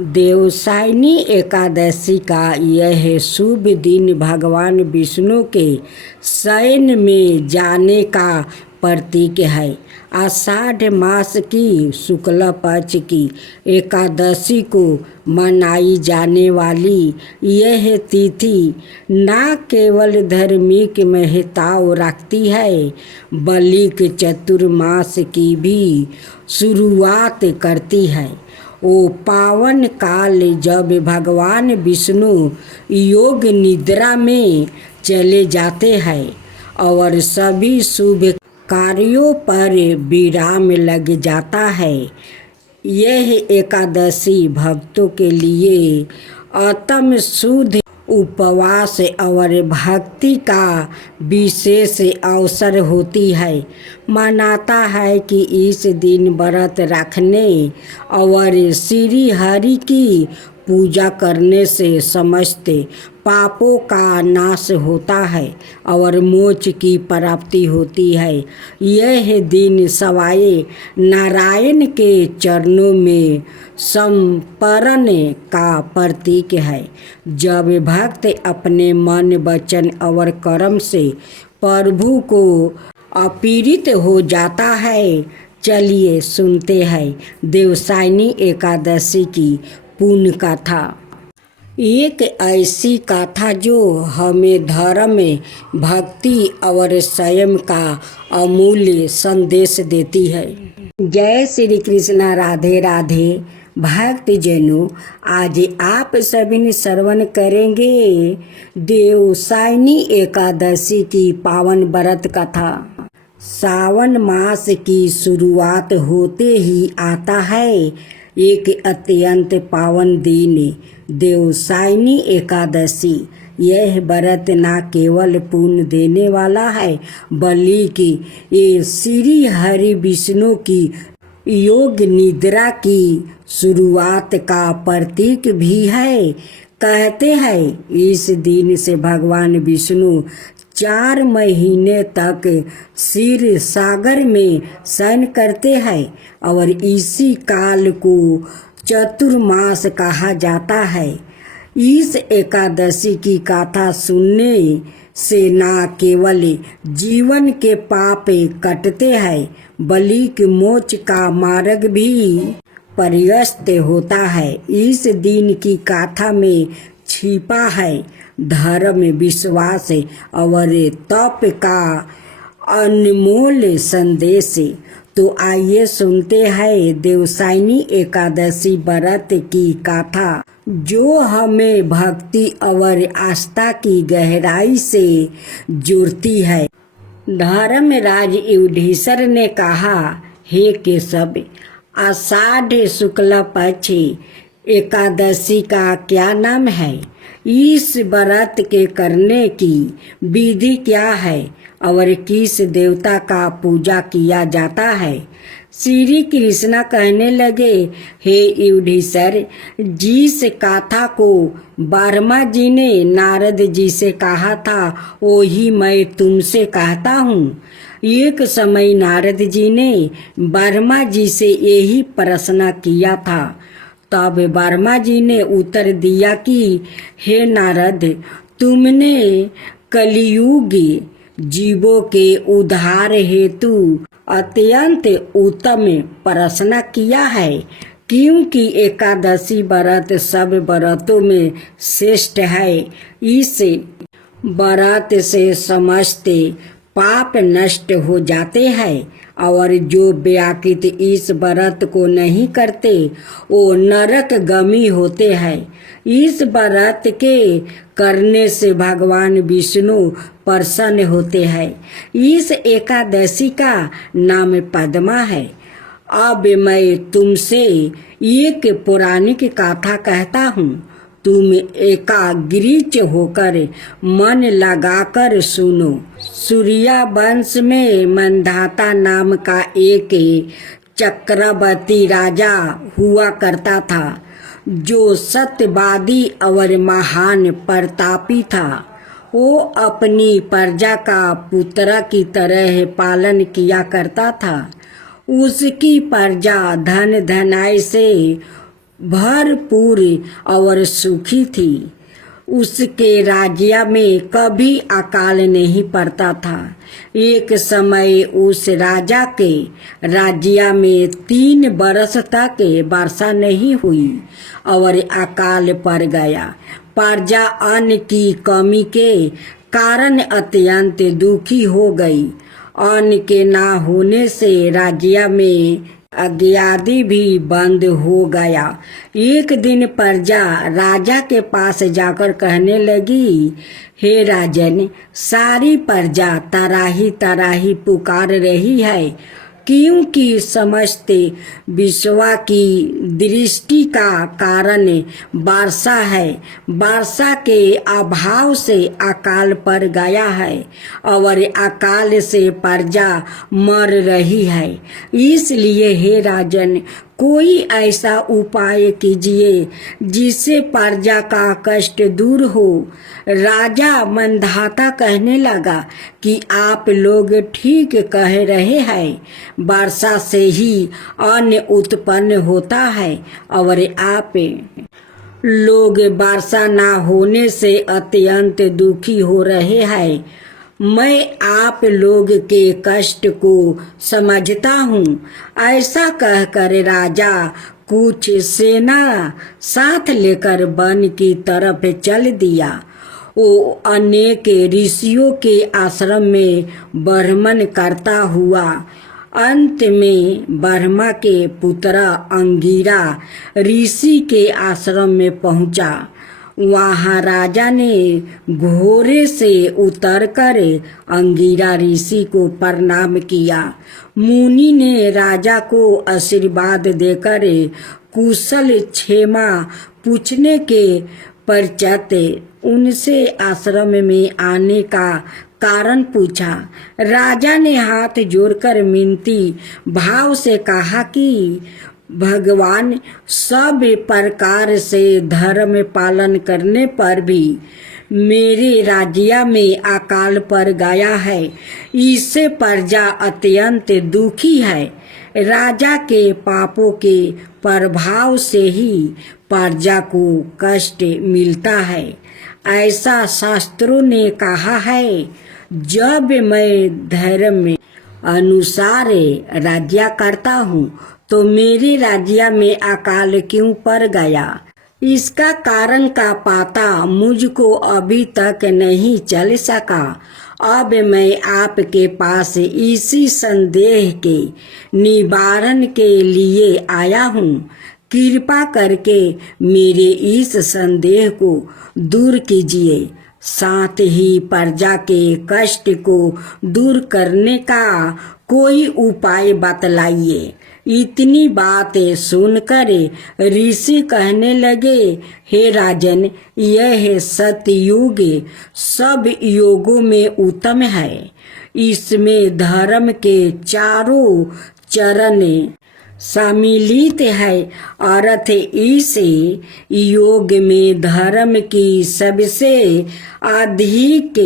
देवसायनी एकादशी का यह शुभ दिन भगवान विष्णु के शयन में जाने का प्रतीक है। आषाढ़ मास की शुक्ल पक्ष की एकादशी को मनाई जाने वाली यह तिथि न केवल धार्मिक महत्व रखती है बल्कि चतुर्मास की भी शुरुआत करती है। वो पावन काल जब भगवान विष्णु योग निद्रा में चले जाते हैं और सभी शुभ कार्यों पर विराम लग जाता है। यह एकादशी भक्तों के लिए अतम शुद्ध उपवास और भक्ति का विशेष अवसर होती है। मानता है कि इस दिन व्रत रखने और श्री हरि की पूजा करने से समस्त पापों का नाश होता है और मोक्ष की प्राप्ति होती है। यह दिन सवाए नारायण के चरणों में समर्पण का प्रतीक है। जब भक्त अपने मन वचन और कर्म से प्रभु को अर्पित हो जाता है। चलिए सुनते हैं देवसायनी एकादशी की पुण्य कथा। एक ऐसी कथा जो हमें धर्म, भक्ति और संयम का अमूल्य संदेश देती है। जय श्री कृष्णा, राधे राधे। भक्त जनों, आज आप सभी ने श्रवण करेंगे देवसायनी एकादशी की पावन व्रत कथा। सावन मास की शुरुआत होते ही आता है एक अत्यंत पावन दिन, देवसायनी एकादशी। यह व्रत न केवल पुण्य देने वाला है बल्कि ये श्री हरि विष्णु की योग निद्रा की शुरुआत का प्रतीक भी है। कहते हैं इस दिन से भगवान विष्णु 4 महीने तक क्षीर सागर में शयन करते हैं और इसी काल को चतुर्मास कहा जाता है। इस एकादशी की कथा सुनने से न केवल जीवन के पाप कटते हैं बल्कि मोक्ष का मार्ग भी प्रशस्त होता है। इस दिन की कथा में छिपा है धर्म, विश्वास और तप का अनमोल संदेश। तो आइए सुनते हैं देवसायनी एकादशी व्रत की कथा जो हमें भक्ति और आस्था की गहराई से जोड़ती है। धर्मराज युधिष्ठिर ने कहा, हे केशव, आषाढ़ शुक्ल पक्ष एकादशी का क्या नाम है? इस व्रत के करने की विधि क्या है और किस देवता का पूजा किया जाता है? श्री कृष्ण कहने लगे, हे युधिष्ठिर, जिस कथा को ब्रह्मा जी ने नारद जी से कहा था वही मैं तुमसे कहता हूँ। एक समय नारद जी ने ब्रह्मा जी से यही प्रश्न किया था। तब ब्रह्मा जी ने उत्तर दिया कि हे नारद, तुमने कलियुग जीवों के उद्धार हेतु अत्यंत उत्तम प्रश्न किया है, क्योंकि एकादशी व्रत सब व्रतों में श्रेष्ठ है। इस व्रत से समस्त पाप नष्ट हो जाते हैं और जो व्याकृत इस व्रत को नहीं करते वो नरकगामी होते हैं। इस व्रत के करने से भगवान विष्णु प्रसन्न होते हैं। इस एकादशी का नाम पद्मा है। अब मैं तुमसे एक पौराणिक कथा कहता हूँ, तुम एकाग्रचित्त होकर मन लगाकर सुनो। सूर्या वंश में मंधाता नाम का एक चक्रवर्ती राजा हुआ करता था जो सत्यवादी और महान प्रतापी था। वो अपनी प्रजा का पुत्र की तरह पालन किया करता था। उसकी प्रजा धन धनाई से भरपूर और सुखी थी। उसके राज्य में कभी अकाल नहीं पड़ता था। एक समय उस राजा के राज्य में 3 बरस तक वर्षा नहीं हुई और अकाल पड़ गया। प्रजा अन्न की कमी के कारण अत्यंत दुखी हो गई। अन्न के ना होने से राज्य में अग्यादि भी बंद हो गया। एक दिन प्रजा राजा के पास जाकर कहने लगी, हे राजन, सारी प्रजा तराही तराही पुकार रही है, क्योंकि समस्त विश्व की दृष्टि का कारण वर्षा है। वर्षा के अभाव से अकाल पड़ गया है और अकाल से प्रजा मर रही है। इसलिए हे राजन, कोई ऐसा उपाय कीजिए जिससे प्रजा का कष्ट दूर हो। राजा मंधाता कहने लगा कि आप लोग ठीक कह रहे हैं, वर्षा से ही अन्न उत्पन्न होता है और आप लोग वर्षा ना होने से अत्यंत दुखी हो रहे हैं। मैं आप लोग के कष्ट को समझता हूँ। ऐसा कहकर राजा कुछ सेना साथ लेकर वन की तरफ चल दिया। वो अनेक ऋषियों के आश्रम में भ्रमण करता हुआ अंत में ब्रह्मा के पुत्र अंगिरा ऋषि के आश्रम में पहुंचा। वहाँ राजा ने घोड़े से उतरकर अंगिरा ऋषि को प्रणाम किया। मुनि ने राजा को आशीर्वाद देकर कुशल क्षेमा पूछने के पश्चात उनसे आश्रम में आने का कारण पूछा। राजा ने हाथ जोड़कर मिनती भाव से कहा कि भगवान, सब प्रकार से धर्म पालन करने पर भी मेरे राज्य में अकाल पड़ गया है। इससे प्रजा अत्यंत दुखी है। राजा के पापों के प्रभाव से ही प्रजा को कष्ट मिलता है। ऐसा शास्त्रों ने कहा है। जब मैं धर्म में अनुसार राज्य करता हूँ तो मेरे राज्य में अकाल क्यों पड़ गया? इसका कारण का पता मुझको अभी तक नहीं चल सका। अब मैं आपके पास इसी संदेह के निवारण के लिए आया हूँ। कृपा करके मेरे इस संदेह को दूर कीजिए। साथ ही प्रजा के कष्ट को दूर करने का कोई उपाय बतलाइए। इतनी बातें सुनकर ऋषि कहने लगे, हे राजन, यह सतयुग सब योगों में उत्तम है। इसमें धर्म के चारों चरण सम्मिलित है। अर्थ इस योग में धर्म की सबसे अधिक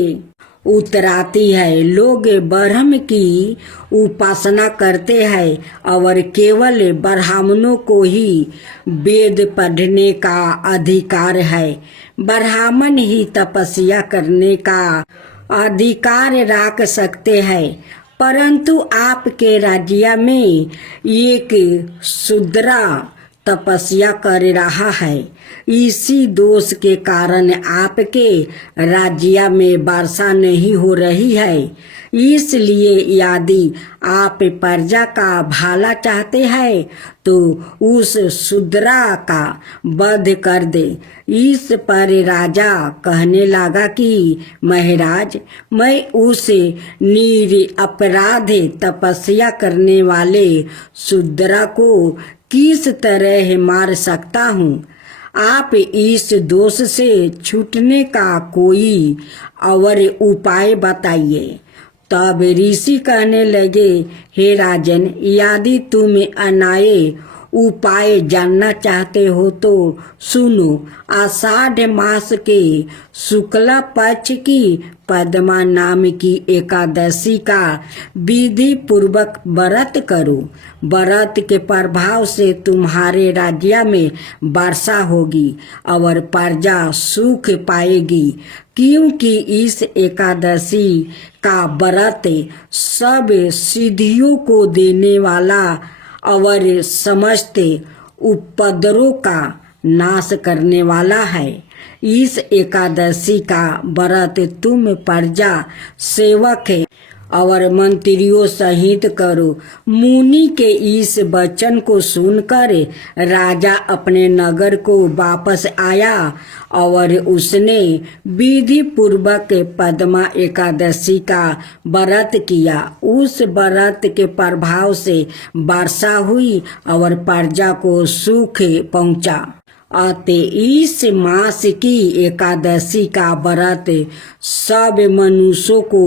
उतराती है। लोग ब्रह्म की उपासना करते हैं और केवल ब्राह्मणों को ही वेद पढ़ने का अधिकार है। ब्राह्मण ही तपस्या करने का अधिकार रख सकते हैं। परंतु आपके राज्य में एक शूद्र तपस्या कर रहा है। इसी दोष के कारण आपके राज्य में वर्षा नहीं हो रही है। इसलिए यदि आप प्रजा का भला चाहते हैं तो उस शूद्र का वध कर दे। इस पर राजा कहने लगा कि महाराज, मैं उस निरपराध तपस्या करने वाले शूद्र को किस तरह मार सकता हूँ? आप इस दोष से छूटने का कोई और उपाय बताइए। तब ऋषि कहने लगे, हे राजन, यदि तुम अन्याय उपाय जानना चाहते हो तो सुनो। आषाढ़ मास के शुक्ला पक्ष की पद्मा नाम की एकादशी का विधि पूर्वक व्रत करो। व्रत के प्रभाव से तुम्हारे राज्य में वर्षा होगी और प्रजा सुख पाएगी, क्योंकि इस एकादशी का व्रत सब सिद्धियों को देने वाला और समस्त उपद्रवों का नाश करने वाला है। इस एकादशी का व्रत तुम प्रजा सेवक और मंत्रियों सहित करो। मुनि के इस वचन को सुनकर राजा अपने नगर को वापस आया और उसने विधि पूर्वक पद्मा एकादशी का व्रत किया। उस व्रत के प्रभाव से वर्षा हुई और प्रजा को सुख पहुंचा। अतः इस मास की एकादशी का व्रत सब मनुष्यों को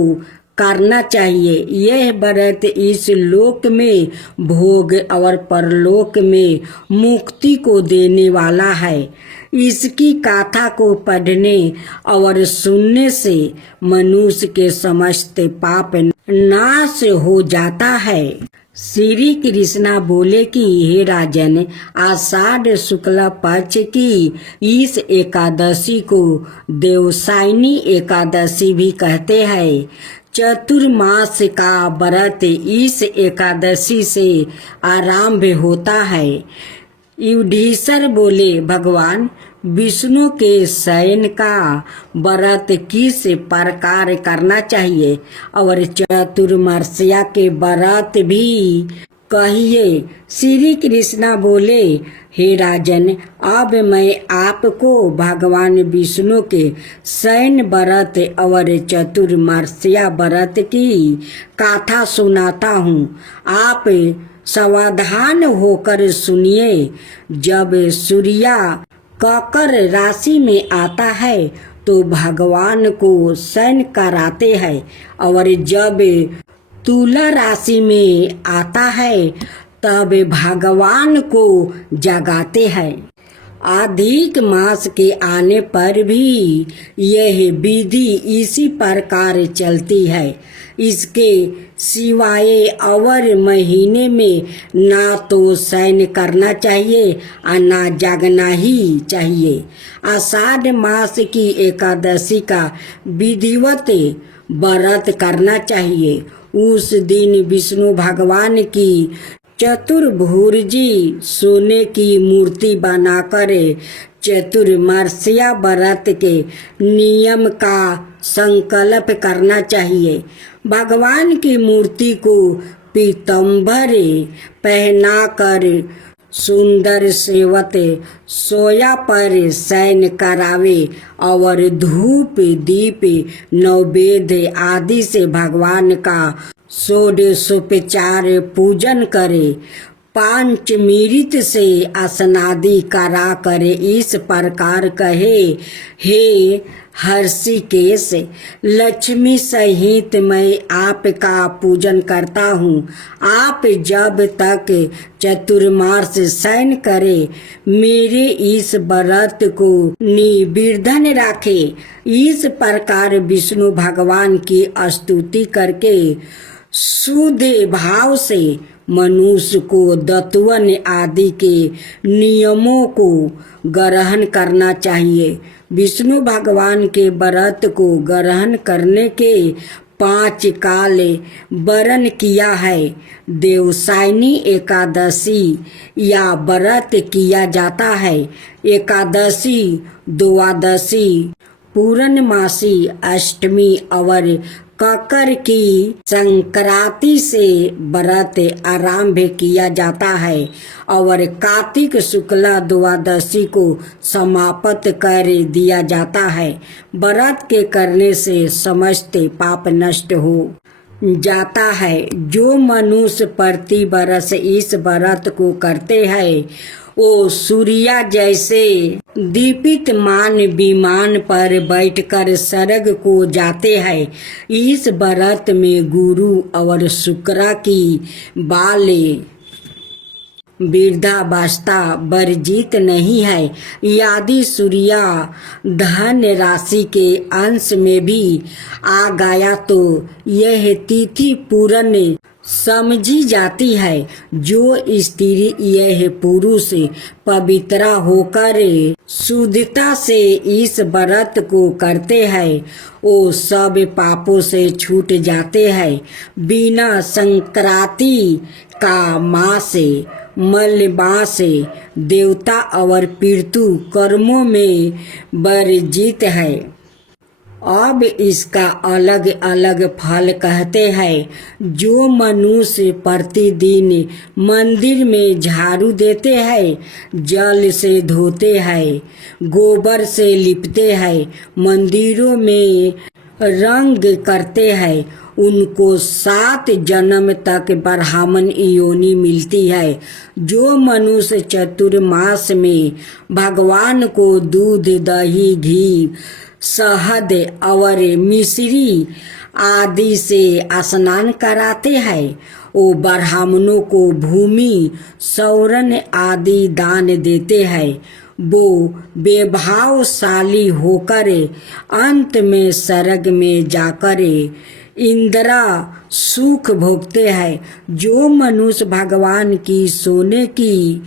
करना चाहिए। यह व्रत इस लोक में भोग और परलोक में मुक्ति को देने वाला है। इसकी गाथा को पढ़ने और सुनने से मनुष्य के समस्त पाप नाश हो जाता है। श्री कृष्णा बोले कि हे राजन, आषाढ़ शुक्ला पक्ष की इस एकादशी को देवसायनी एकादशी भी कहते हैं। चतुर्मास का व्रत इस एकादशी से आरंभ होता है। युधिष्ठिर बोले, भगवान विष्णु के शयन का व्रत किस प्रकार करना चाहिए और चतुर्मास्या के व्रत भी कहिए। श्री कृष्णा बोले, हे राजन, अब मैं आपको भगवान विष्णु के शयन व्रत और चतुर्मास्या व्रत की कथा सुनाता हूँ। आप सावधान होकर सुनिए। जब सूर्य मकर राशि में आता है तो भगवान को शयन कराते हैं और जब तुला राशि में आता है तब भगवान को जगाते हैं। अधिक मास के आने पर भी यह विधि इसी प्रकार चलती है। इसके सिवाय और महीने में ना तो शयन करना चाहिए और ना जागना ही चाहिए। आषाढ़ मास की एकादशी का विधिवत व्रत करना चाहिए। उस दिन विष्णु भगवान की चतुर्भुजी सोने की मूर्ति बनाकर चतुर्मास्या व्रत के नियम का संकल्प करना चाहिए। भगवान की मूर्ति को पीतांबर पहनाकर सुंदर सेवत सोया पर शयन करावे और धूप दीप नैवेद्य आदि से भगवान का षोडशोपचार पूजन करे। पंचमृत से स्नादि करा करे। इस प्रकार कहे, हे हर्षिकेश, लक्ष्मी सहित मैं आपका पूजन करता हूँ। आप जब तक चतुर्मास शयन करे मेरे इस व्रत को निवर्धन रखे। इस प्रकार विष्णु भगवान की स्तुति करके शुद्ध भाव से मनुष्य को दत्वन आदि के नियमों को ग्रहण करना चाहिए। विष्णु भगवान के व्रत को ग्रहण करने के 5 काल वर्ण किया है। देवसायनी एकादशी या व्रत किया जाता है। एकादशी, द्वादशी, पूर्णमासी, अष्टमी और मकर की संक्रांति से व्रत आरंभ किया जाता है और कार्तिक शुक्ला द्वादशी को समाप्त कर दिया जाता है। व्रत के करने से समस्त पाप नष्ट हो जाता है। जो मनुष्य प्रति वर्ष इस व्रत को करते हैं वो सूर्य जैसे दीप्तिमान विमान पर बैठकर स्वर्ग को जाते हैं। इस व्रत में गुरु और शुक्र की बाल वृद्धावस्था वर्जित नहीं है। यदि सूर्य धन राशि के अंश में भी आ गया तो यह तिथि पूर्ण समझी जाती है। जो स्त्री यह पुरुष पवित्र होकर शुद्धता से इस व्रत को करते हैं वो सब पापों से छूट जाते हैं। बिना संक्रांति का मास मलमास देवता और पितृ कर्मों में वर्जित है। अब इसका अलग अलग फल कहते हैं। जो मनुष्य प्रतिदिन मंदिर में झाड़ू देते हैं, जल से धोते हैं, गोबर से लिपते हैं, मंदिरों में रंग करते हैं, उनको 7 जन्म तक ब्राह्मण योनि मिलती है। जो मनुष्य चतुर्मास में भगवान को दूध दही घी शहद और मिश्री आदि से स्नान कराते हैं वो ब्राह्मणों को भूमि सौरन आदि दान देते हैं। वो वैभवशाली होकर अंत में स्वर्ग में जाकर इंदिरा सुख भोगते हैं। जो मनुष्य भगवान की सोने की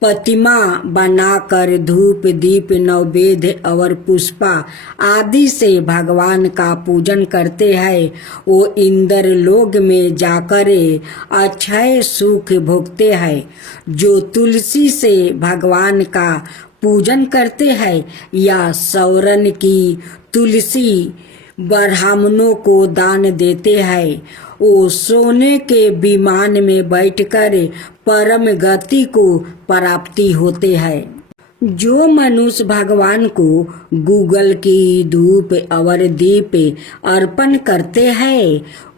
प्रतिमा बनाकर धूप दीप नैवेद्य और पुष्पा आदि से भगवान का पूजन करते हैं वो इंद्र लोक में जाकर अक्षय सुख भोगते हैं। जो तुलसी से भगवान का पूजन करते हैं या सौरन की तुलसी ब्राह्मणों को दान देते हैं वो सोने के विमान में बैठकर परम गति को प्राप्ति होते हैं। जो मनुष्य भगवान को गूगल की धूप और दीप अर्पण करते हैं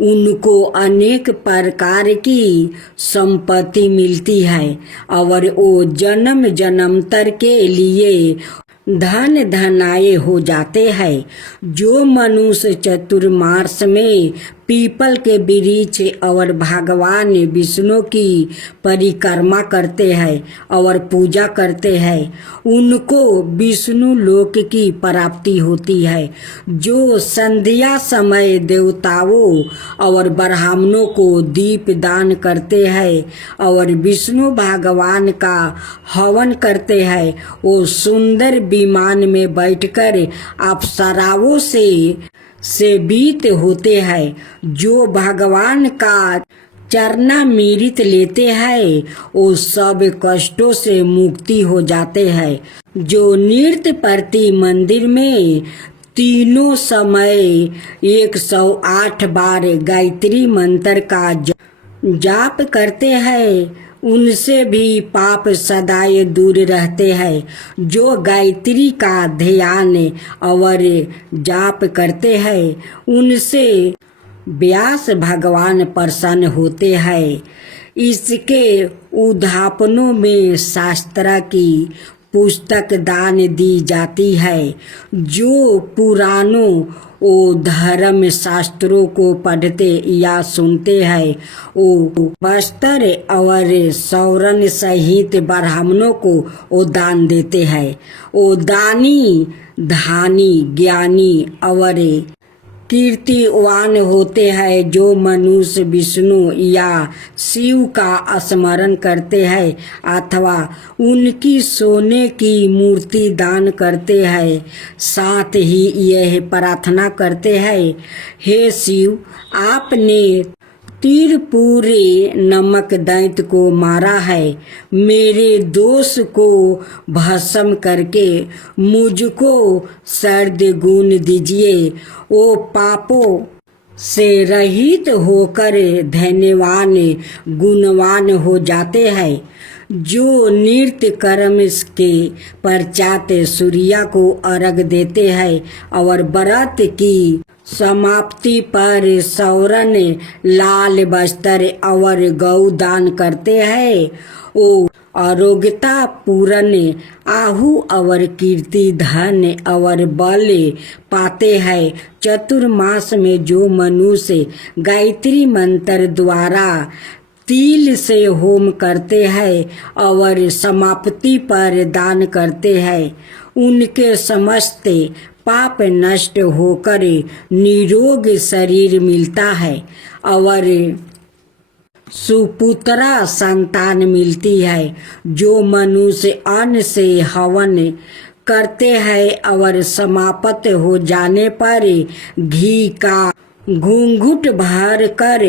उनको अनेक प्रकार की संपत्ति मिलती है और वो जन्म जन्मांतर के लिए धन धनाए हो जाते हैं। जो मनुष्य चतुर्मास में पीपल के वृक्ष और भगवान विष्णु की परिक्रमा करते हैं और पूजा करते हैं उनको विष्णु लोक की प्राप्ति होती है। जो संध्या समय देवताओं और ब्राह्मणों को दीप दान करते हैं और विष्णु भगवान का हवन करते हैं वो सुंदर विमान में बैठकर अप्सराओं से सेवित होते हैं। जो भगवान का चरणामृत लेते हैं वो सब कष्टों से मुक्ति हो जाते हैं। जो नृत्य प्रति मंदिर में तीनों समय 108 बार गायत्री मंत्र का जाप करते हैं उनसे भी पाप सदाए दूर रहते हैं। जो गायत्री का ध्यान और जाप करते हैं उनसे व्यास भगवान प्रसन्न होते हैं। इसके उद्यापनों में शास्त्र की पुस्तक दान दी जाती है। जो पुराणों वो धर्म शास्त्रों को पढ़ते या सुनते हैं वो वस्त्र और सौरन सहित ब्राह्मणों को वो दान देते हैं। वो दानी धानी ज्ञानी और कीर्तिवान होते हैं। जो मनुष्य विष्णु या शिव का स्मरण करते हैं अथवा उनकी सोने की मूर्ति दान करते हैं साथ ही यह प्रार्थना करते हैं हे शिव आपने त्रिपुरी नमक दैत्य को मारा है मेरे दोष को भस्म करके मुझको सर्द गुण दीजिए। वो पापों से रहित होकर धन्यवान गुणवान हो जाते हैं। जो नृत्य कर्म के पश्चात सूर्य को अर्घ देते हैं और व्रत की समाप्ति पर सौरन लाल वस्त्र और गौ दान करते हैं वो आरोग्यता पूर्ण आहु और कीर्ति धन और बल पाते हैं। चतुर्मास में जो मनुष्य गायत्री मंत्र द्वारा तिल से होम करते हैं और समाप्ति पर दान करते हैं, उनके समस्त पाप नष्ट होकर निरोग शरीर मिलता है और सुपुत्रा संतान मिलती है। जो मनुष्य अन्न से हवन करते हैं और समाप्त हो जाने पर घी का घूंघट भर कर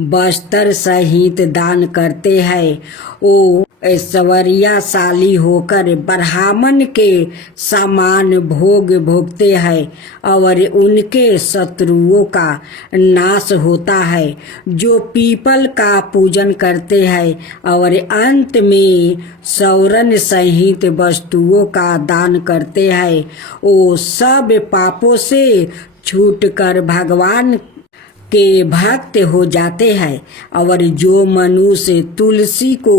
बस्तर सहित दान करते हैं, वो ऐश्वर्यशाली होकर ब्राह्मण के समान भोग भोगते हैं और उनके शत्रुओं का नाश होता है। जो पीपल का पूजन करते हैं और अंत में सौरन सहित वस्तुओं का दान करते हैं, वो सब पापों से छूटकर भगवान के भक्त हो जाते हैं। और जो मनुष्य तुलसी को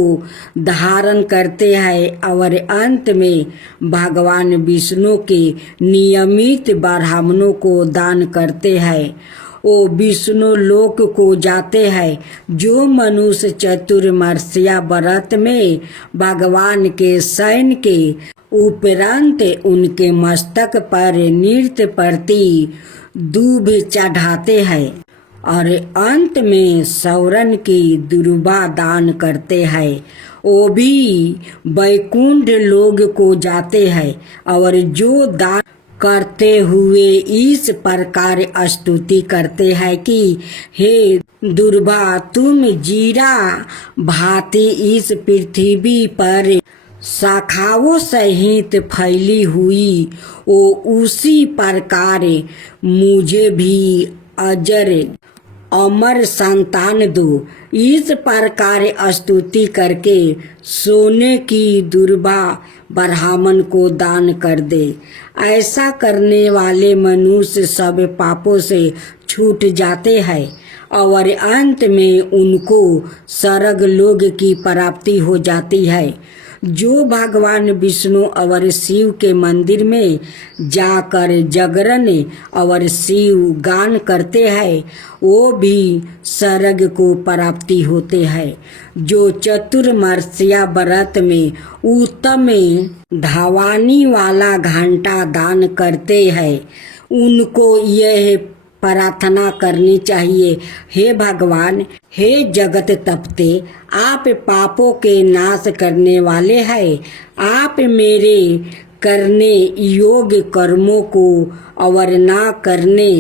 धारण करते हैं और अंत में भगवान विष्णु के नियमित ब्राह्मणों को दान करते हैं, वो विष्णु लोक को जाते हैं। जो मनुष्य चतुर्मास्या व्रत में भगवान के शयन के उपरांत उनके मस्तक पर नृत्य प्रति दूब चढ़ाते हैं और अंत में सौरन की दुर्बा दान करते हैं, वो भी वैकुंठ लोक को जाते हैं। और जो दान करते हुए इस प्रकार स्तुति करते हैं कि हे दुर्बा, तुम जीरा भांति इस पृथ्वी पर शाखाओं सहित फैली हुई, वो उसी प्रकार मुझे भी अजर अमर संतान दो। इस प्रकार स्तुति करके सोने की दुर्बा ब्राह्मण को दान कर दे। ऐसा करने वाले मनुष्य सब पापों से छूट जाते हैं और अंत में उनको स्वर्ग लोक की प्राप्ति हो जाती है। जो भगवान विष्णु और शिव के मंदिर में जाकर जागरण और शिव गान करते हैं, वो भी स्वर्ग को प्राप्ति होते हैं। जो चतुर्मास्या व्रत में उत्तम धावानी वाला घंटा दान करते हैं, उनको यह प्रार्थना करनी चाहिए, हे भगवान, हे जगत तपते, आप पापों के नाश करने वाले हैं। आप मेरे करने योग्य कर्मों को और ना करने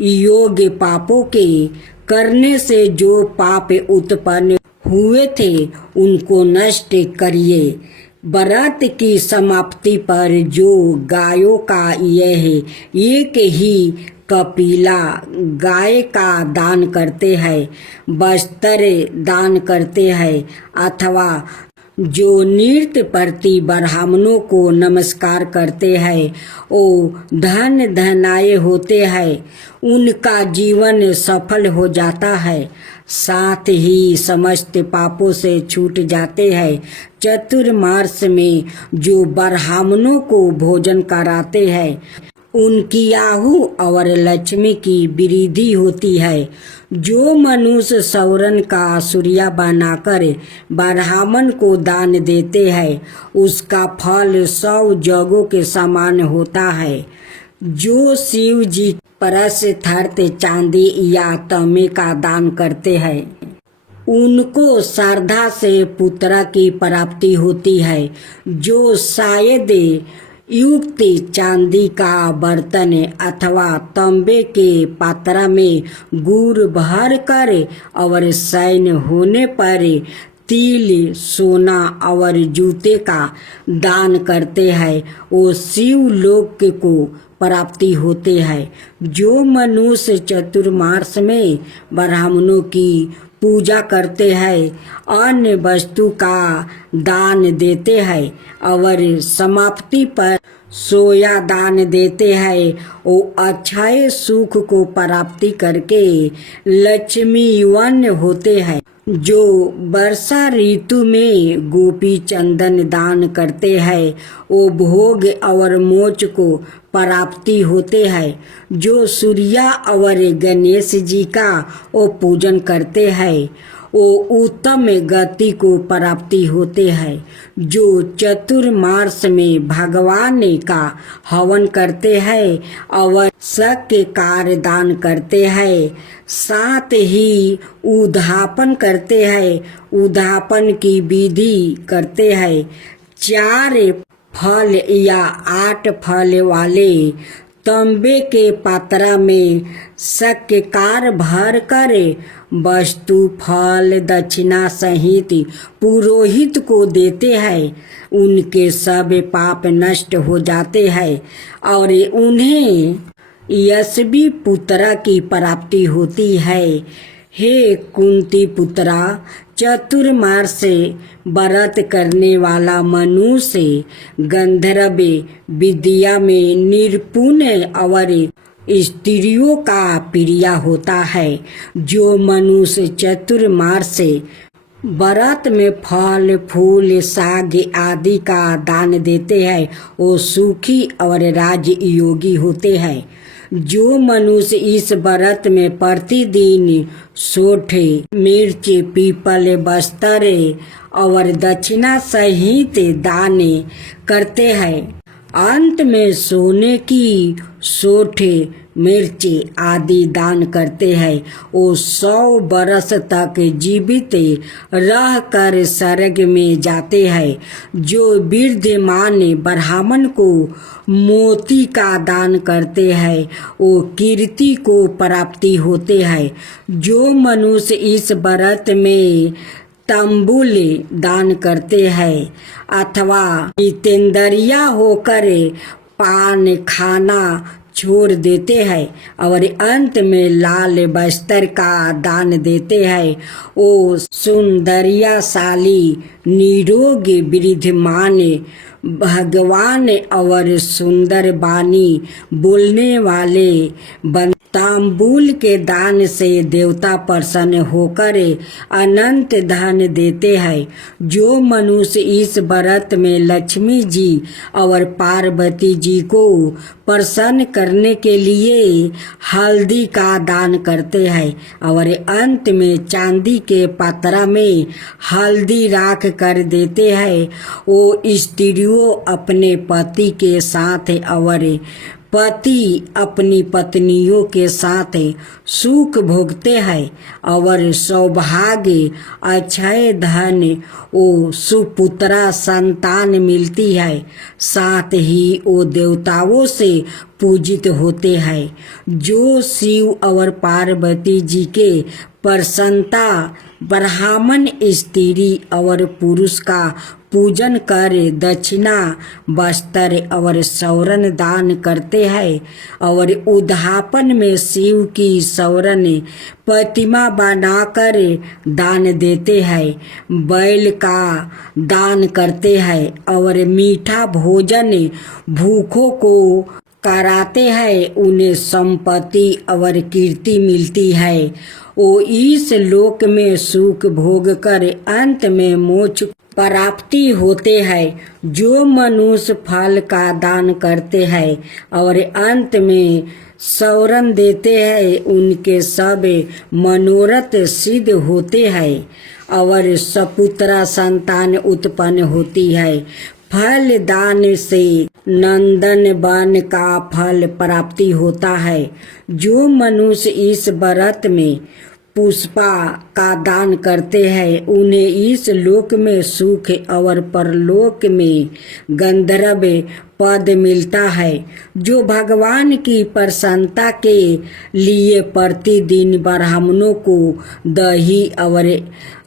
योग्य पापों के करने से जो पाप उत्पन्न हुए थे उनको नष्ट करिए। व्रत की समाप्ति पर जो गायों का यह एक ही कपिला गाय का दान करते हैं, बस्तर दान करते हैं, अथवा जो नृत्य प्रति ब्राह्मणों को नमस्कार करते हैं, वो धन धनाय होते हैं, उनका जीवन सफल हो जाता है, साथ ही समस्त पापों से छूट जाते हैं। चतुर्मास में जो ब्राह्मणों को भोजन कराते हैं, उनकी आहु और लक्ष्मी की वृद्धि होती है। जो मनुष्य सौरन का सूर्या बनाकर ब्राह्मण को दान देते हैं, उसका फल 100 जगों के समान होता है। जो शिव जी परस थर्त चांदी या तांबे का दान करते हैं, उनको श्रद्धा से पुत्र की प्राप्ति होती है। जो शायद युक्त चांदी का बर्तन अथवा तांबे के पात्र में गुड़ भर कर और शयन होने पर तिल, सोना और जूते का दान करते हैं, वो शिव लोक को प्राप्ति होते हैं। जो मनुष्य चतुर्मास में ब्राह्मणों की पूजा करते हैं, अन्य वस्तु का दान देते हैं और समाप्ति पर सोया दान देते हैं, वो अक्षय सुख को प्राप्ति करके लक्ष्मीवान होते हैं। जो वर्षा ऋतु में गोपी चंदन दान करते हैं, वो भोग और मोक्ष को प्राप्ति होते हैं। जो सूर्या और गणेश जी का वो पूजन करते हैं, वो उत्तम गति को प्राप्ति होते हैं। जो चतुर्मास में भगवान का हवन करते हैं और सत्य कार्य दान करते हैं, साथ ही उद्यापन करते हैं, उद्यापन की विधि करते हैं, 4 फल या 8 फल वाले तांबे के पात्र में शक्कर भर कर वस्तु फल दक्षिणा सहित पुरोहित को देते हैं, उनके सब पाप नष्ट हो जाते हैं और उन्हें यशस्वी पुत्र की प्राप्ति होती है। हे कुंती पुत्रा, चतुर्मास से व्रत करने वाला मनुष्य गंधर्व विद्या में निपुण और स्त्रियों का प्रिय होता है। जो मनुष्य चतुर्मास से व्रत में फल फूल साग आदि का दान देते हैं वो सुखी और राजयोगी होते हैं। जो मनुष्य इस व्रत में प्रतिदिन सोठ मिर्च पीपल वस्त्र और दक्षिणा सहित दान करते हैं, अंत में सोने की सोठ मिर्च आदि दान करते हैं, वो 100 वर्ष तक जीवित रहकर स्वर्ग में जाते हैं। जो विद्यमान ब्राह्मण को मोती का दान करते हैं वो कीर्ति को प्राप्ति होते हैं। जो मनुष्य इस व्रत में तांबुल दान करते हैं अथवा जितेंद्रिया होकर पान खाना छोड़ देते हैं और अंत में लाल वस्त्र का दान देते हैं, वो सुंदरियाशाली निरोग विद्यमान भगवान और सुंदर वाणी बोलने वाले तांबूल के दान से देवता प्रसन्न होकर अनंत धन देते हैं। जो मनुष्य इस व्रत में लक्ष्मी जी और पार्वती जी को प्रसन्न करने के लिए हल्दी का दान करते हैं और अंत में चांदी के पात्र में हल्दी राख कर देते हैं, वो स्त्रियों अपने पति के साथ और पति अपनी पत्नियों के साथ सुख भोगते हैं और सौभाग्य अक्षय धन ओ सुपुत्रा संतान मिलती है, साथ ही वो देवताओं से पूजित होते हैं। जो शिव और पार्वती जी के प्रसन्नता ब्राह्मण स्त्री और पुरुष का पूजन कर दक्षिणा वस्त्र और स्वर्ण दान करते हैं और उद्यापन में शिव की स्वर्ण प्रतिमा बनाकर दान देते हैं, बैल का दान करते हैं और मीठा भोजन भूखों को कराते हैं, उन्हें संपत्ति और कीर्ति मिलती है। वो इस लोक में सुख भोग कर अंत में मोक्ष प्राप्ति होते हैं। जो मनुष्य फल का दान करते हैं और अंत में स्वर्ण देते हैं, उनके सब मनोरथ सिद्ध होते हैं और सपुत्रा संतान उत्पन्न होती है। फल दान से नंदन वन का फल प्राप्ति होता है। जो मनुष्य इस व्रत में पुष्पा का दान करते हैं, उन्हें इस लोक में सुख और परलोक में गंधर्व पद मिलता है। जो भगवान की प्रसन्नता के लिए प्रतिदिन ब्राह्मणों को दही और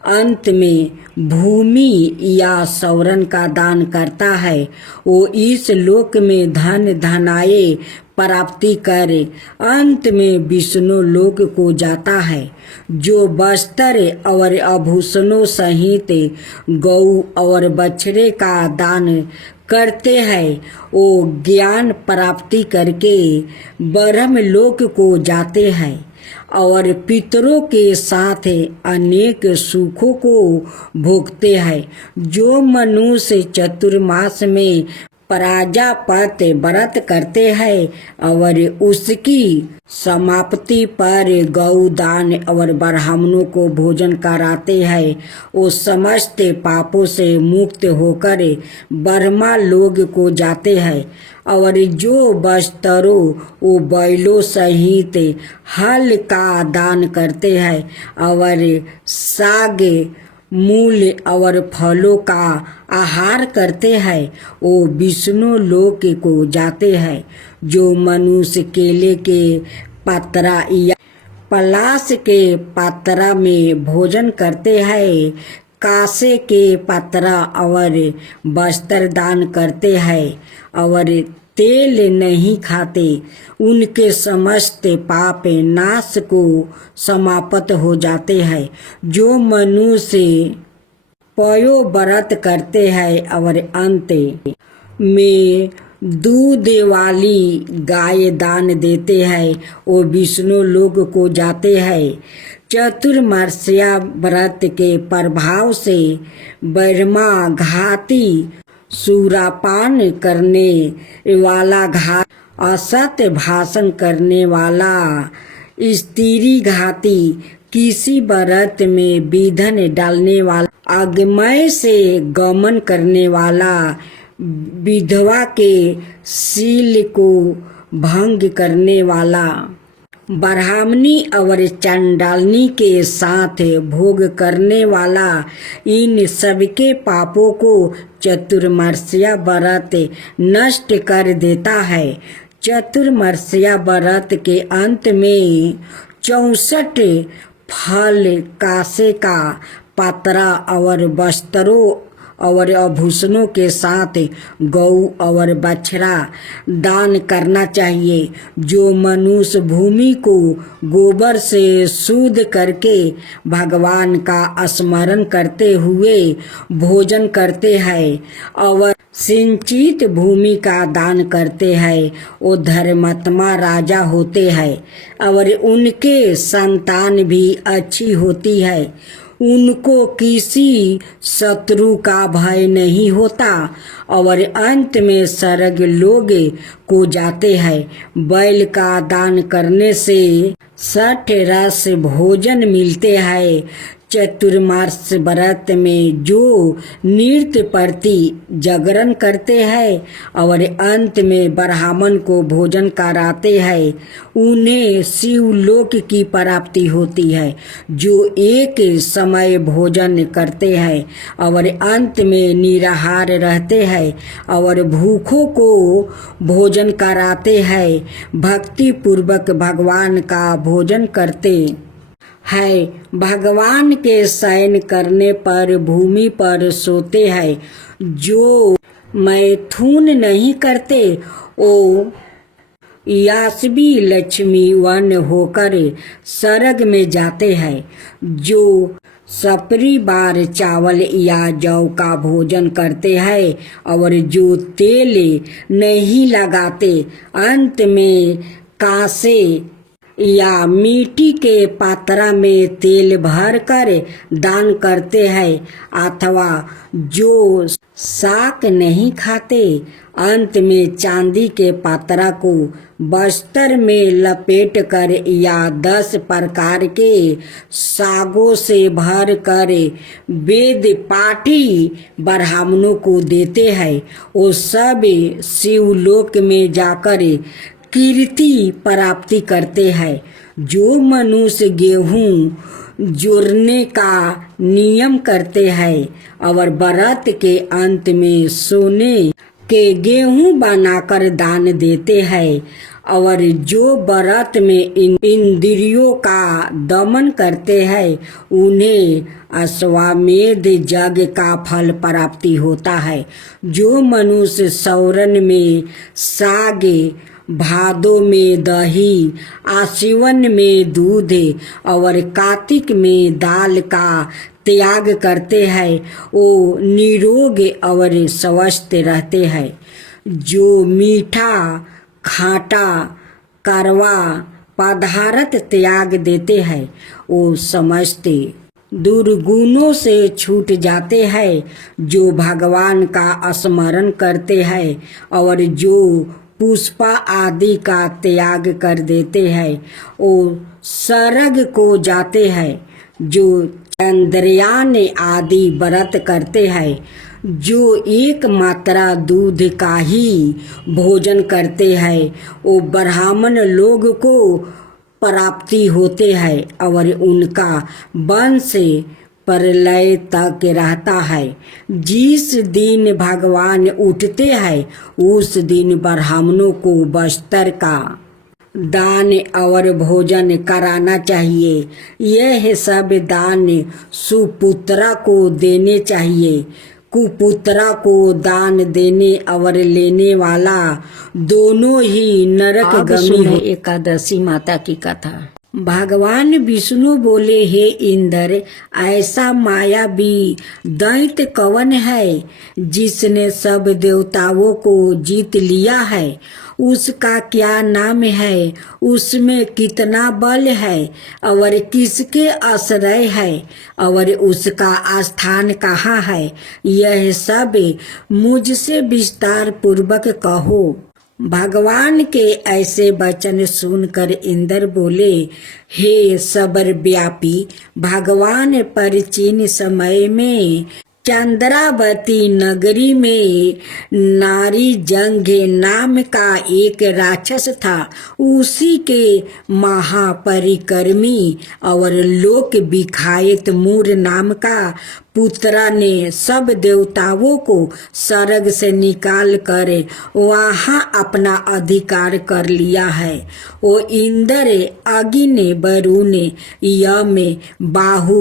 अंत में भूमि या स्वर्ण का दान करता है, वो इस लोक में धन धनाये प्राप्ति करे अंत में विष्णु लोक को जाता है। जो वस्त्र और आभूषणों सहित गौ और बछड़े का दान करते हैं, वो ज्ञान प्राप्ति करके ब्रह्म लोक को जाते हैं और पितरों के साथ अनेक सुखों को भोगते हैं। जो मनुष्य चतुर्मास में प्राजापत व्रत करते हैं और उसकी समाप्ति पर गौदान और ब्राह्मणों को भोजन कराते हैं। वो समस्त पापों से मुक्त होकर ब्रह्मा लोक को जाते हैं। और जो वस्त्रों वो बैलों सहित हल का दान करते हैं और साग मूल और फलों का आहार करते हैं वो विष्णु लोक को जाते हैं। जो मनुष्य केले के पत्रा या पलाश के पत्रा में भोजन करते हैं, कासे के पत्रा और वस्त्र दान करते हैं और तेल नहीं खाते, उनके समस्त पाप नाश को समाप्त हो जाते हैं। जो मनुष्य पयो व्रत करते हैं और अंत में दूध वाली गाय दान देते हैं वो विष्णु लोक को जाते हैं। चतुर्मास्या व्रत के प्रभाव से ब्रह्मा घाती सुरापान करने वाला असत्य भाषण करने वाला स्त्री घाती किसी व्रत में विघ्न डालने वाला अग्मय से गमन करने वाला विधवा के शील को भंग करने वाला ब्राह्मणी और चंडालनी के साथ भोग करने वाला इन सबके पापों को चतुर्मास्या व्रत नष्ट कर देता है। चतुर्मास्या व्रत के अंत में 64 फल कासे का पत्रा और वस्त्रों और आभूषणों के साथ गौ और बछड़ा दान करना चाहिए। जो मनुष्य भूमि को गोबर से शुद्ध करके भगवान का स्मरण करते हुए भोजन करते हैं और सिंचित भूमि का दान करते हैं वो धर्मात्मा राजा होते हैं और उनके संतान भी अच्छी होती है। उनको किसी शत्रु का भय नहीं होता और अंत में स्वर्ग लोक को जाते हैं। बैल का दान करने से 60 रस भोजन मिलते हैं। चतुर्मास व्रत में जो नृत्य प्रति जागरण करते हैं और अंत में ब्राह्मण को भोजन कराते हैं उन्हें शिवलोक की प्राप्ति होती है। जो एक समय भोजन करते हैं और अंत में निराहार रहते हैं और भूखों को भोजन कराते हैं भक्ति पूर्वक भगवान का भोजन करते है। भगवान के शयन करने पर भूमि पर सोते हैं। जो मैथुन नहीं करते वो यास्वी लक्ष्मी वन होकर स्वर्ग में जाते हैं। जो सपरिवार चावल या जौ का भोजन करते हैं और जो तेल नहीं लगाते अंत में कासे या मिट्टी के पात्रा में तेल भर कर दान करते हैं अथवा जो शाक नहीं खाते अंत में चांदी के पात्रा को बस्तर में लपेट कर या 10 प्रकार के सागों से भर कर वेद पाठी ब्राह्मणों को देते हैं। वो सब शिवलोक में जाकर कीर्ति प्राप्ति करते हैं। जो मनुष्य गेहूं जोड़ने का नियम करते हैं और व्रत के अंत में सोने के गेहूं बनाकर दान देते हैं और जो व्रत में इंद्रियों का दमन करते हैं उन्हें अश्वमेध यज्ञ का फल प्राप्ति होता है। जो मनुष्य सौरन में साग, भादों में दही, आश्विन में दूध और कार्तिक में दाल का त्याग करते हैं वो निरोग और स्वस्थ रहते हैं। जो मीठा, खाटा, कड़वा पदार्थ त्याग देते हैं वो समस्त दुर्गुणों से छूट जाते हैं, जो भगवान का स्मरण करते हैं और जो पुष्पा आदि का त्याग कर देते हैं, वो स्वर्ग को जाते हैं। जो चंद्रयान आदि व्रत करते हैं, जो एक मात्रा दूध का ही भोजन करते हैं, वो ब्राह्मण लोग को प्राप्ति होते हैं और उनका वंश प्रलय तक रहता है। जिस दिन भगवान उठते हैं, उस दिन ब्राह्मणों को वस्त्र का दान और भोजन कराना चाहिए। यह सब दान सुपुत्रा को देने चाहिए। कुपुत्रा को दान देने और लेने वाला दोनों ही नरकगामी हो। एकादशी माता की कथा। भगवान विष्णु बोले, हे इंद्र, ऐसा मायावी दैत्य कौन है जिसने सब देवताओं को जीत लिया है? उसका क्या नाम है? उसमें कितना बल है और किसके आश्रय है और उसका स्थान कहाँ है? यह सब मुझसे विस्तार पूर्वक कहो। भगवान के ऐसे वचन सुनकर इंद्र बोले, हे सर्वव्यापी भगवान, प्राचीन समय में चंद्रावती नगरी में नारी जंघ नाम का एक राक्षस था। उसी के महापरिक्रमी और लोक विख्यात मूर नाम का पुत्रा ने सब देवताओं को स्वर्ग से निकाल कर वहाँ अपना अधिकार कर लिया है। वो इंद्र, अग्नि, वरुण, यम, बाहु,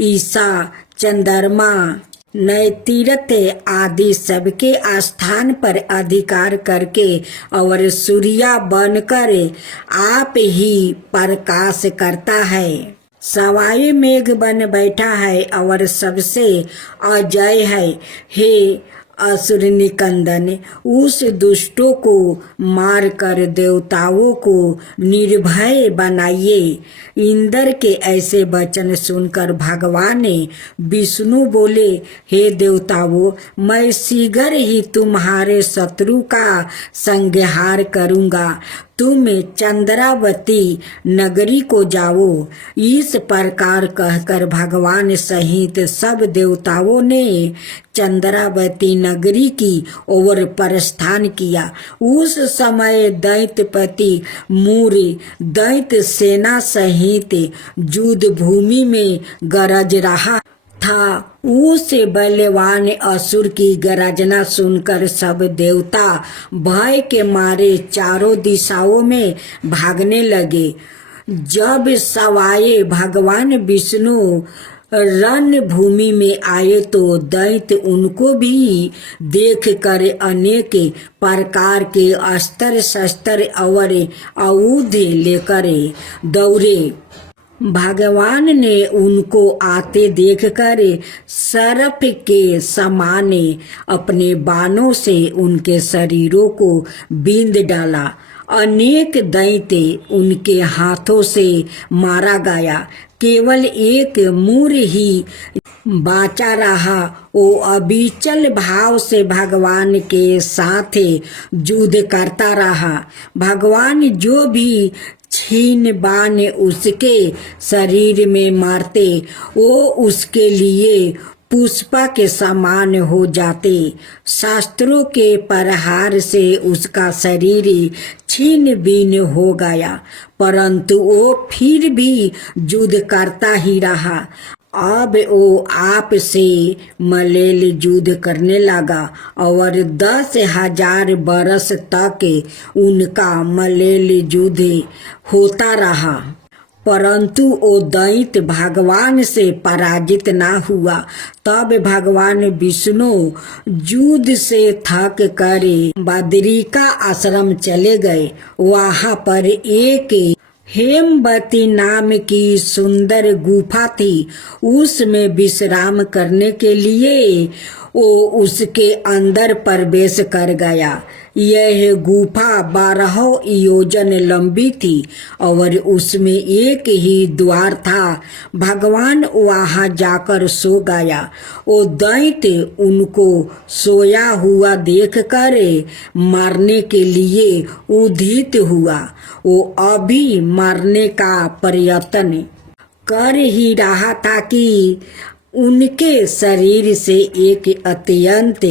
ईशा, चंद्रमा, नैतिरथ आदि सबके स्थान पर अधिकार करके और सूर्या बनकर आप ही प्रकाश करता है। सवाई मेघ बन बैठा है और सबसे अजय है। हे असुर निकंदन, उस दुष्टों को मारकर देवताओं को निर्भय बनाइए। इंद्र के ऐसे वचन सुनकर भगवान विष्णु बोले, हे देवताओं, मैं शीघ्र ही तुम्हारे शत्रु का संहार करूंगा। तुम चंद्रावती नगरी को जाओ। इस प्रकार कहकर भगवान सहित सब देवताओं ने चंद्रावती नगरी की ओर प्रस्थान किया। उस समय दैत्यपति मूर दैत्य सेना सहित युद्ध भूमि में गरज रहा था। उस बलवान असुर की गरजना सुनकर सब देवता भय के मारे चारों दिशाओं में भागने लगे। जब सवाए भगवान विष्णु रणभूमि में आए तो दैत्य उनको भी देख कर अनेक प्रकार के अस्त्र शस्त्र और आयुध लेकर दौड़े। भगवान ने उनको आते देखकर सर्प के समान अपने बाणों से उनके शरीरों को बींध डाला। अनेक दैत्य उनके हाथों से मारा गया। केवल एक मूर ही बाचा रहा। वो अविचल भाव से भगवान के साथ युद्ध करता रहा। भगवान जो भी छीन बाण उसके शरीर में मारते, वो उसके लिए पुष्पा के समान हो जाते। शास्त्रों के प्रहार से उसका शरीर छीन बीन हो गया, परंतु वो फिर भी युद्ध करता ही रहा। अब वो आप से मलेल युद्ध करने लगा और 10,000 बरस तक उनका मलेल युद्ध होता रहा, परंतु वो दैत्य भगवान से पराजित ना हुआ। तब भगवान विष्णु युद्ध से थक कर बद्रिका आश्रम चले गए। वहाँ पर एक हेमवती नाम की सुंदर गुफा थी। उसमें विश्राम करने के लिए वो उसके अंदर प्रवेश कर गया। यह गुफा 12 योजन लंबी थी और उसमें एक ही द्वार था। भगवान वहां जाकर सो गया। वो दैत्य उनको सोया हुआ देखकर मारने के लिए उद्यत हुआ। वो अभी मारने का प्रयत्न कर ही रहा था कि उनके शरीर से एक अत्यंत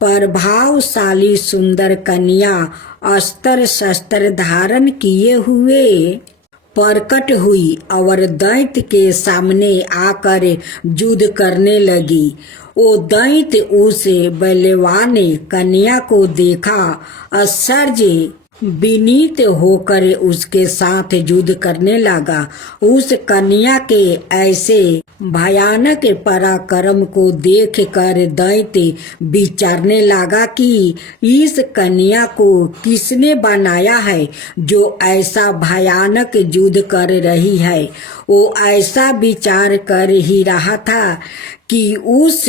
प्रभावशाली सुंदर कन्या अस्त्र शस्त्र धारण किए हुए प्रकट हुई और दैत्य के सामने आकर युद्ध करने लगी। वो दैत्य उस बलवान कन्या को देखा, आश्चर्य विनीत होकर उसके साथ युद्ध करने लगा। उस कन्या के ऐसे भयानक पराक्रम को देखकर दैत्य विचारने लगा कि इस कन्या को किसने बनाया है जो ऐसा भयानक युद्ध कर रही है। वो ऐसा विचार कर ही रहा था कि उस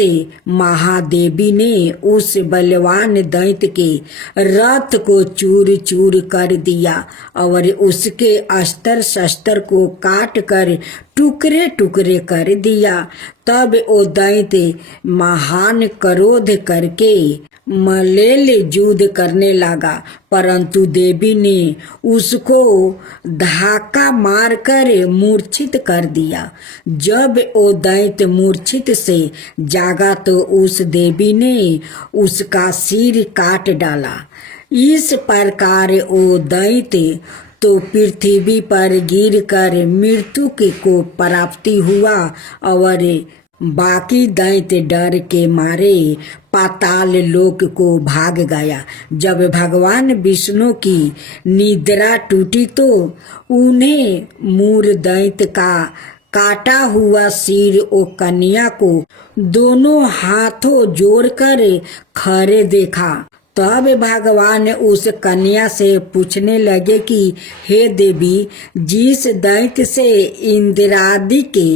महादेवी ने उस बलवान दैत्य के रथ को चूर चूर कर दिया और उसके अस्त्र शस्त्र को काट कर टुकड़े टुकड़े कर दिया। तब वो दैत्य महान क्रोध करके मल्लेल युद्ध करने लगा, परंतु देवी ने उसको धक्का मारकर मूर्छित कर दिया। जब वो दैत्य मूर्छित से जागा तो उस देवी ने उसका सिर काट डाला। इस प्रकार वो दैत्य तो पृथ्वी पर गिरकर मृत्यु को प्राप्ति हुआ और बाकी दैत्य डर के मारे पाताल लोक को भाग गया। जब भगवान विष्णु की निद्रा टूटी तो उन्हें मूर दैत्य का काटा हुआ सिर ओ कन्या को दोनों हाथों जोड़कर खड़े देखा। तब भगवान उस कन्या से पूछने लगे कि हे देवी, जिस दैत्य से इंद्रादि के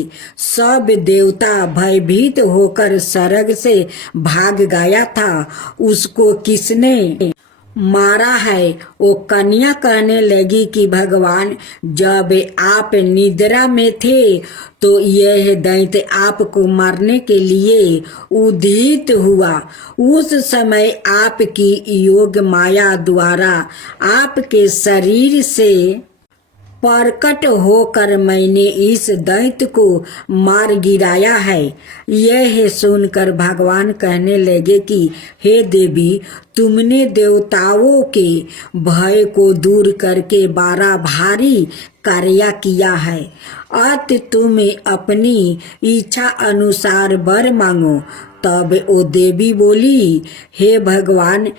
सब देवता भयभीत होकर स्वर्ग से भाग गया था, उसको किसने मारा है? वो कन्या कहने लगी कि भगवान, जब आप निद्रा में थे तो यह दैत्य आपको मारने के लिए उद्यत हुआ। उस समय आपकी योग माया द्वारा आपके शरीर से प्रकट होकर मैंने इस दैत्य को मार गिराया है। यह सुनकर भगवान कहने लगे कि हे देवी, तुमने देवताओं के भय को दूर करके बड़ा भारी कार्य किया है। अत तुम अपनी इच्छा अनुसार वर मांगो। तब वो देवी बोली, हे भगवान,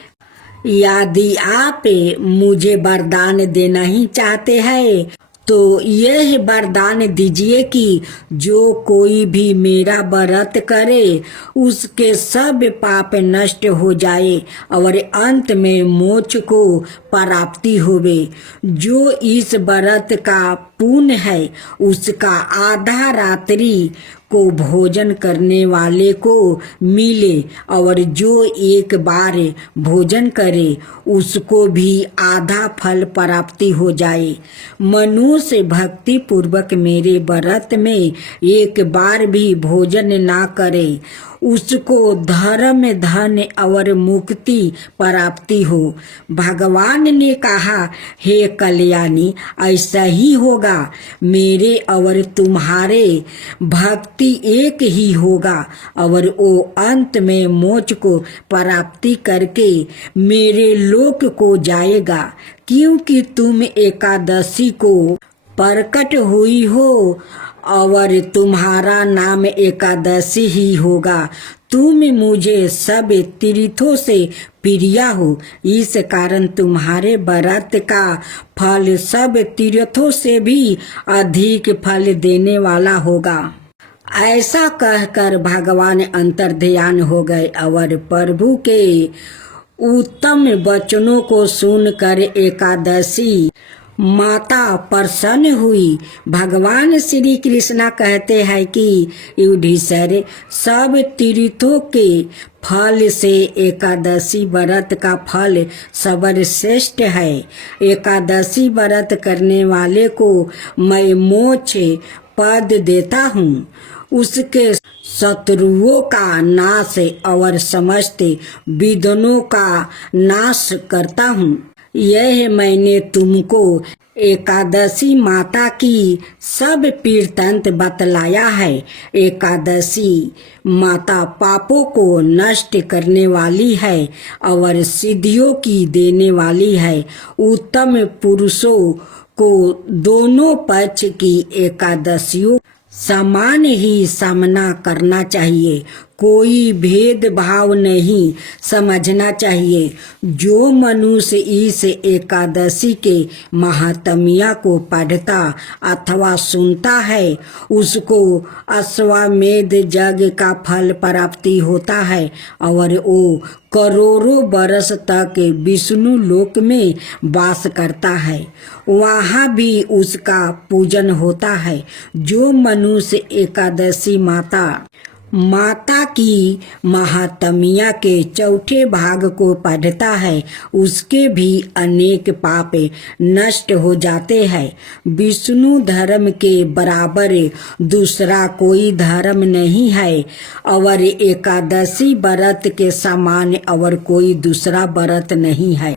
यदि आप मुझे वरदान देना ही चाहते हैं तो यह वरदान दीजिए कि जो कोई भी मेरा व्रत करे उसके सब पाप नष्ट हो जाए और अंत में मोक्ष को प्राप्ति होवे। जो इस व्रत का पुण्य है उसका आधा रात्रि को भोजन करने वाले को मिले और जो एक बार भोजन करे उसको भी आधा फल प्राप्ति हो जाए। मनुष्य भक्ति पूर्वक मेरे व्रत में एक बार भी भोजन ना करे उसको धर्म धन और मुक्ति प्राप्ति हो। भगवान ने कहा, हे कल्याणी, ऐसा ही होगा। मेरे और तुम्हारे भक्ति एक ही होगा और वो अंत में मोक्ष को प्राप्ति करके मेरे लोक को जाएगा, क्योंकि तुम एकादशी को प्रकट हुई हो और तुम्हारा नाम एकादशी ही होगा। तुम मुझे सब तीर्थों से प्रिय हो, इस कारण तुम्हारे व्रत का फल सब तीर्थों से भी अधिक फल देने वाला होगा। ऐसा कहकर भगवान अंतर्ध्यान हो गए और प्रभु के उत्तम वचनों को सुनकर एकादशी माता प्रसन्न हुई। भगवान श्री कृष्णा कहते हैं कि युधिष्ठिर, सब तीर्थों के फल से एकादशी व्रत का फल सर्वश्रेष्ठ है। एकादशी व्रत करने वाले को मैं मोक्ष पद देता हूँ, उसके शत्रुओं का नाश और समस्त विघ्नों का नाश करता हूँ। यह मैंने तुमको एकादशी माता की सब वृत्तांत बतलाया है। एकादशी माता पापों को नष्ट करने वाली है और सिद्धियों की देने वाली है। उत्तम पुरुषों को दोनों पक्ष की एकादशियों समान ही सामना करना चाहिए। कोई भेदभाव नहीं समझना चाहिए। जो मनुष्य इस एकादशी के महात्म्य को पढ़ता अथवा सुनता है, उसको अश्वमेध यज्ञ का फल प्राप्ति होता है और वो करोड़ों वर्ष तक विष्णु लोक में वास करता है। वहाँ भी उसका पूजन होता है। जो मनुष्य एकादशी माता की महात्म्य के चौथे भाग को पढ़ता है, उसके भी अनेक पाप नष्ट हो जाते हैं। विष्णु धर्म के बराबर दूसरा कोई धर्म नहीं है और एकादशी व्रत के समान और कोई दूसरा व्रत नहीं है।